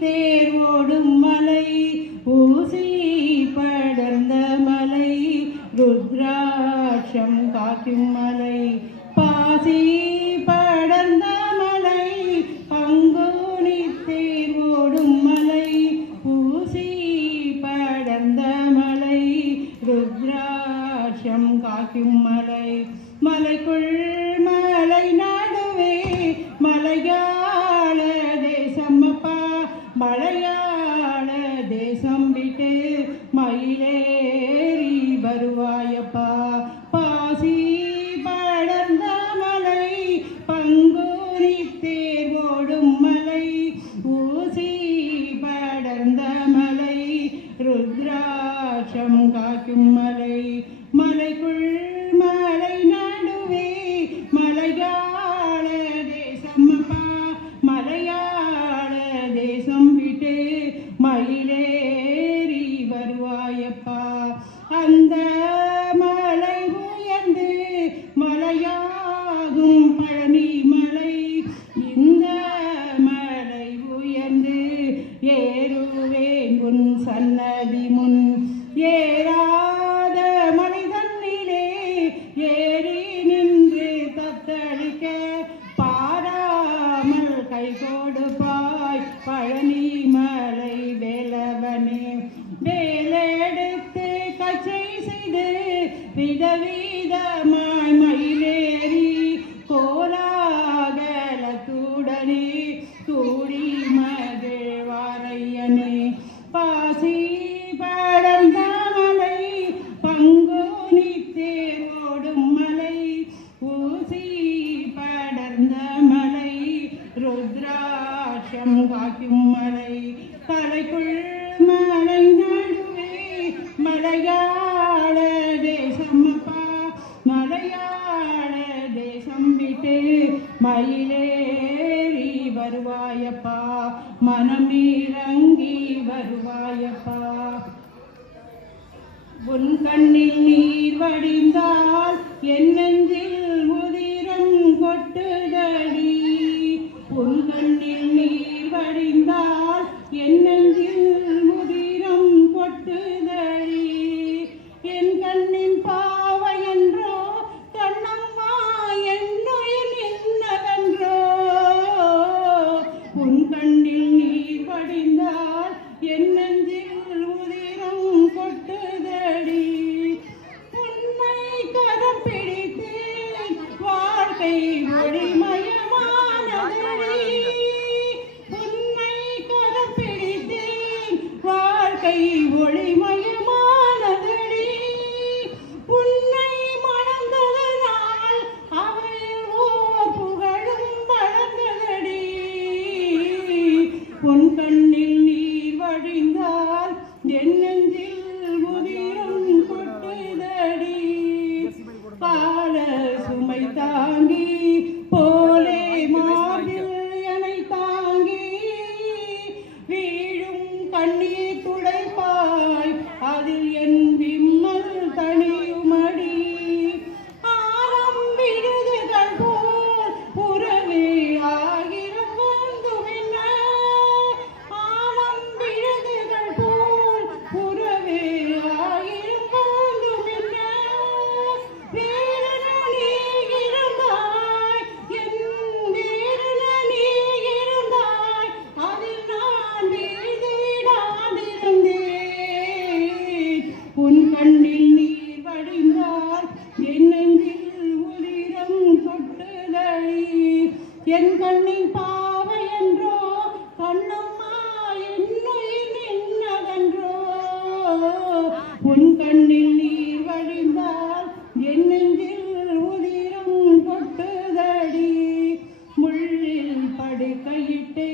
தேர் ஓடும் மலை ஊசி படர்ந்த மலை ருத்ராட்சம் காக்கும் மலை பாசி படர்ந்த மலை பங்குனி தேர் ஓடும் மலை ஊசி படர்ந்த மலை ருத்ராட்சம் காக்கும் மலை மலைக்குள் மலை நடுவே மலையாள தேசம்மப்பா மலையாள தேசம் விட்டு மயிலேறி வருவாயப்பா பாசி படர்ந்த மலை பங்குனி தேர் ஓடும் மலை ஊசி படர்ந்த மலை ருத்ராட்சம் காக்கும் மலை மலைக்குள் மலை நடுவே மலையாள தேசம்மப்பா மலையாள தேசம் விட்டு மயிலேறி வருவாயப்பா அந்த மலை உயர்ந்து மலையாகும் பழனி மலை இந்த மலை உயர்ந்து ஏறுவேன் உன் சன்னதி முன் ஏறாத மலை தன்னிலே ஏறி நின்று தத்தளிக்க பாராமல் கை கொடுப்பாய் பழனி மலை வேலவனே வேலெடுத்து கச்சை செய்து விதவிதமாய் மயிலேறி கோலாகலத்துடனே கூடி மகிழ்வாரையனே பாசி படர்ந்த மலை பங்குனி தேர் ஓடும் மலை ஊசி படர்ந்த மலை ருத்ராட்சம் காக்கும் மலை தலைக்குள் மலை நடுவே மலையாள தேசம்மப்பா மலையாள தேசம் விட்டு மயிலேறி வருவாயப்பா மனம் இறங்கி வருவாயப்பா உன் கண்ணில் நீர் வடிந்தால் என் நெஞ்சில் உதிரம் கொட்டுதடி உன் கண்ணில் நீர் வடிந்தால் என் நெஞ்சில் உதிரம் கொட்டுதடி என் கண்ணின் பாவை என்றோ கண்ணம்மா என்னுயிர் நின்னதென்றோ உன் கண்ணில் நீர் வடிந்தால் என் நெஞ்சில் உதிரம் கொட்டுதடி உன்னை கரம் பிடித்தேன் வாழ்க்கை ஒளிமயமானதடி உன்னை கரம் பிடித்தேன் வாழ்க்கை ஒளிமயமானதடி உன்னை மணந்ததனால் அவள் ஓர் புகழும் வளர்ந்ததடி உன் கண்ணில் நீர் வழிந்தால் என் நெஞ்சில் உதிரம் கொட்டுதடி கால சுமை தாங்கி போலே மார்பில் என்னை தாங்கி வீழும் கண்ணீர் துடைப்பாய் அதில் என் விம்மல் தனியுமடி ஆரம் விடுதுகள் போல் புறவே ஆகிரம் வந்துமென்ன ஆரம் விடுதுகள் போல் புறவே ஆகிரம் வந்துமென்ன வேறென நீ இருந்தாய் என் வேறென நீ இருந்தாய் அதில் நான் வீழ்ந்திடாதிருந்தேன் உன் கண்ணில் நீர் வடிந்தால் என் நெஞ்சில் உதிரம் கொட்டுதடி என் கண்ணின் பாவை என்றோ கண்ணம்மா என்னுயிர் நின்னதென்றோ உன் கண்ணில் நீர் வடிந்தால் என் நெஞ்சில் உதிரம் கொட்டுதடி முள்ளில் படுக்கையிட்டு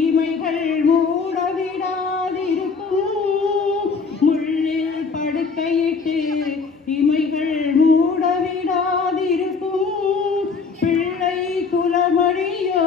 இமைகள் மூடவிடாதிருக்கும் முள்ளில் படுக்கையிட்டு இமைகள் மூடவிடாதிருக்கும் பிள்ளை குலமடியோ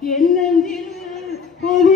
என் நெஞ்சில் கொதி